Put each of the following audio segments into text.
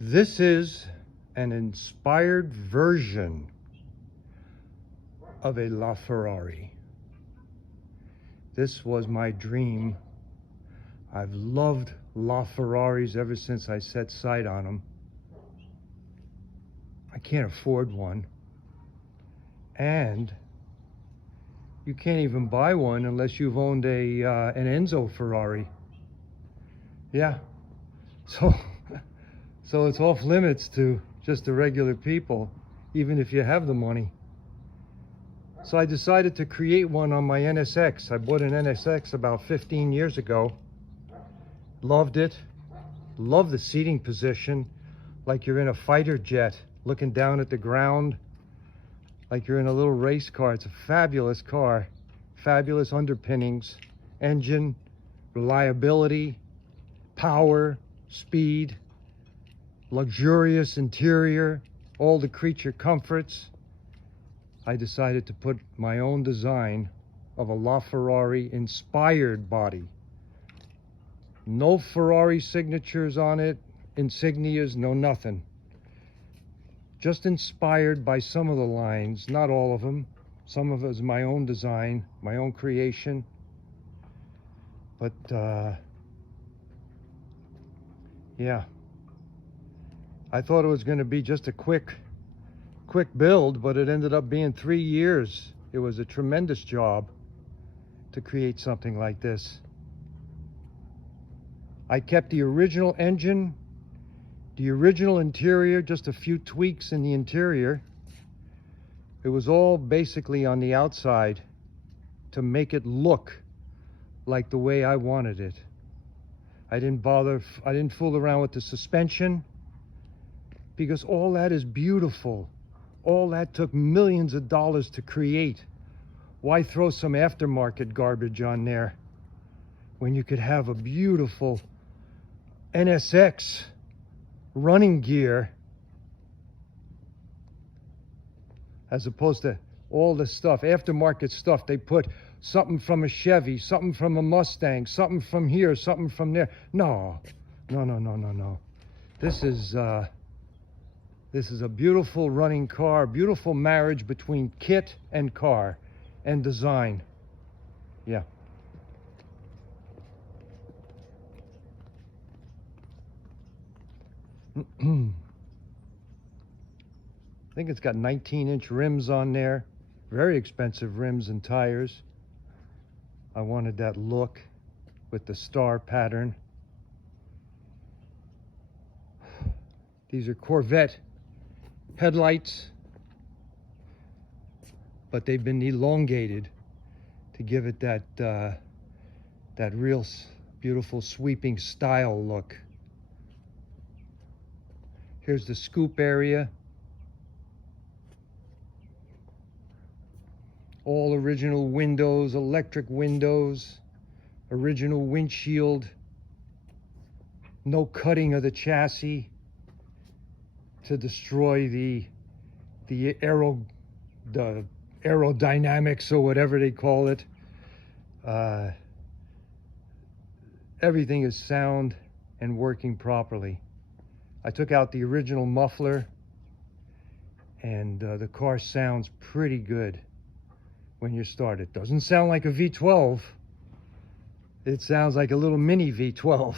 This is an inspired version of a LaFerrari. This was my dream. I've loved LaFerraris ever since I set sight on them. I can't afford one. And you can't even buy one unless you've owned an Enzo Ferrari. Yeah. So it's off limits to just the regular people, even if you have the money. So I decided to create one on my NSX. I bought an NSX about 15 years ago. Loved it. Loved the seating position, like you're in a fighter jet, looking down at the ground, like you're in a little race car. It's a fabulous car. Fabulous underpinnings, engine, reliability, power, speed, luxurious interior, all the creature comforts. I decided to put my own design of a LaFerrari inspired body. No Ferrari signatures on it, insignias, no nothing. Just inspired by some of the lines, not all of them. Some of it is my own design, my own creation. But yeah, I thought it was going to be just a quick build, but it ended up being 3 years. It was a tremendous job to create something like this. I kept the original engine, the original interior, just a few tweaks in the interior. It was all basically on the outside to make it look like the way I wanted it. I didn't fool around with the suspension, because all that is beautiful. All that took millions of dollars to create. Why throw some aftermarket garbage on there when you could have a beautiful NSX running gear, as opposed to all the stuff, aftermarket stuff? They put something from a Chevy, something from a Mustang, something from here, something from there. No. This is a beautiful running car, beautiful marriage between kit and car and design. Yeah. I think it's got 19-inch rims on there. Very expensive rims and tires. I wanted that look with the star pattern. These are Corvette headlights, but they've been elongated to give it that real beautiful sweeping style look. Here's the scoop area. All original windows, electric windows, original windshield. No cutting of the chassis to destroy the aerodynamics or whatever they call it. Everything is sound and working properly. I took out the original muffler, and the car sounds pretty good when you start it. Doesn't sound like a V12. It sounds like a little mini V12.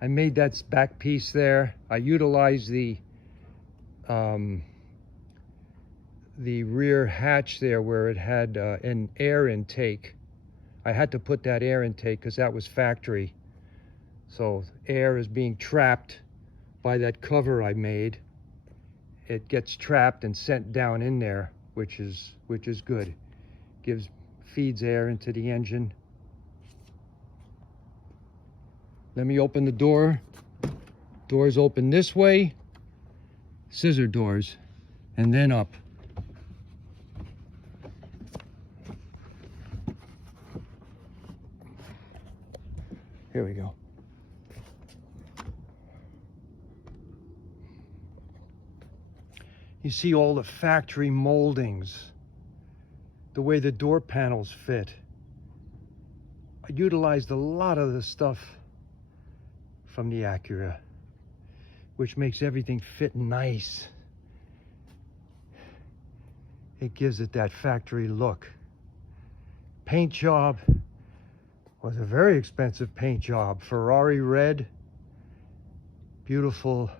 I made that back piece there. I utilized the rear hatch there where it had an air intake. I had to put that air intake because that was factory. So air is being trapped by that cover I made. It gets trapped and sent down in there, which is good. Feeds air into the engine. Let me open the door. Doors open this way. Scissor doors, and then up. Here we go. You see all the factory moldings, the way the door panels fit. I utilized a lot of the stuff from the Acura, which makes everything fit nice. It gives it that factory look. Paint job was a very expensive paint job. Ferrari red, beautiful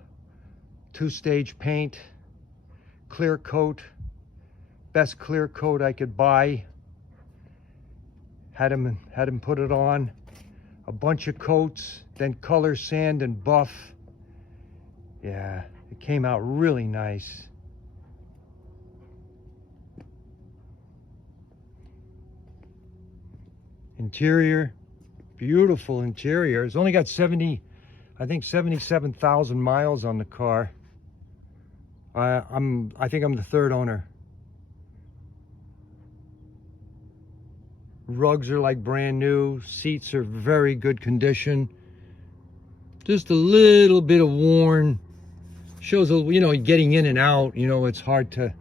two-stage paint, clear coat, best clear coat I could buy. Had him put it on, a bunch of coats, then color, sand, and buff. Yeah, it came out really nice. Interior, beautiful interior. It's only got 77,000 miles on the car. I think I'm the third owner. Rugs are like brand new. Seats are very good condition. Just a little bit of worn. Shows, you know, getting in and out. You know, it's hard to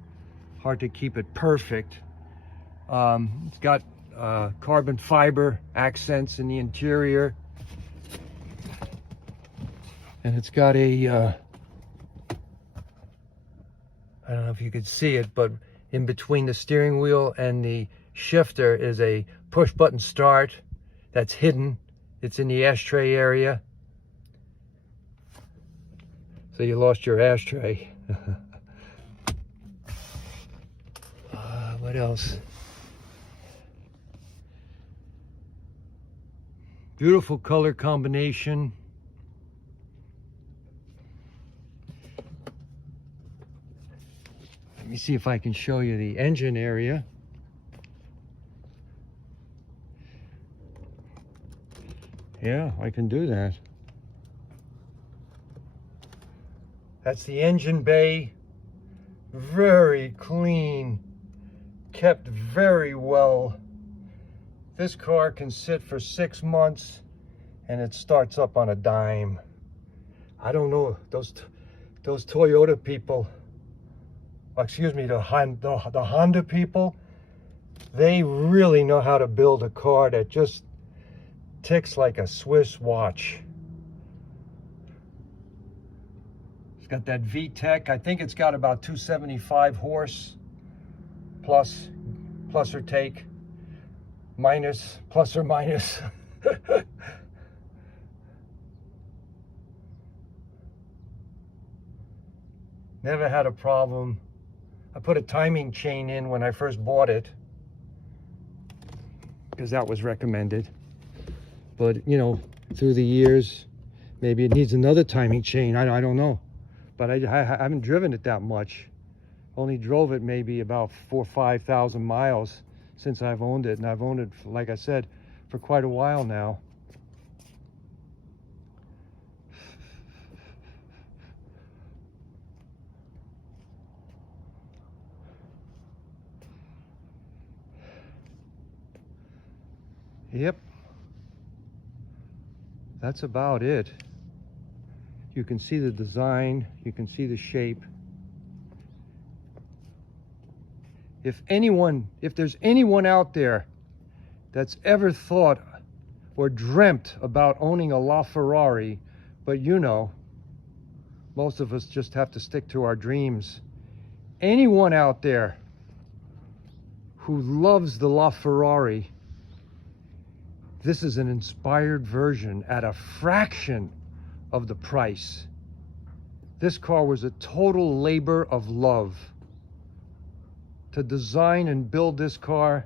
keep it perfect. It's got carbon fiber accents in the interior, and it's got a I don't know if you could see it, but in between the steering wheel and the shifter is a push button start that's hidden. It's in the ashtray area, so you lost your ashtray. What else? Beautiful color combination. Let me see if I can show you the engine area. Yeah, I can do that. That's the engine bay. Very clean, kept very well. This car can sit for 6 months and it starts up on a dime. I don't know, those Toyota people, excuse me, the Honda people, they really know how to build a car that just ticks like a Swiss watch. It's got that VTEC. I think it's got about 275 horse plus or take. Plus or minus. Never had a problem. I put a timing chain in when I first bought it because that was recommended. But, you know, through the years, maybe it needs another timing chain. I don't know. But I haven't driven it that much. Only drove it maybe about 4,000 or 5,000 miles since I've owned it, and I've owned it, like I said, for quite a while now. Yep, that's about it. You can see the design, you can see the shape. If there's anyone out there that's ever thought or dreamt about owning a LaFerrari, but you know, most of us just have to stick to our dreams. Anyone out there who loves the LaFerrari, this is an inspired version at a fraction of the price. This car was a total labor of love. To design and build this car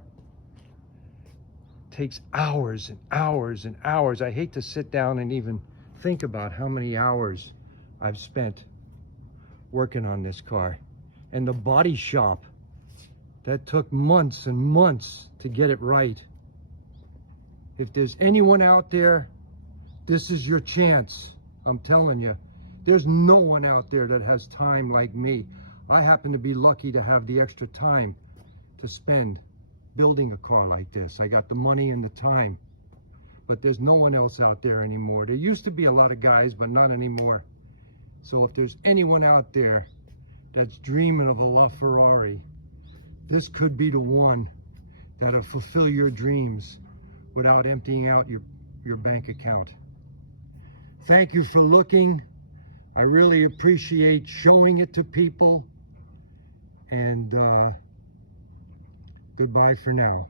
takes hours and hours and hours. I hate to sit down and even think about how many hours I've spent working on this car. And the body shop, that took months and months to get it right. If there's anyone out there, this is your chance. I'm telling you, there's no one out there that has time like me. I happen to be lucky to have the extra time to spend building a car like this. I got the money and the time, but there's no one else out there anymore. There used to be a lot of guys, but not anymore. So if there's anyone out there that's dreaming of a LaFerrari, this could be the one that'll fulfill your dreams without emptying out your bank account. Thank you for looking. I really appreciate showing it to people. And goodbye for now.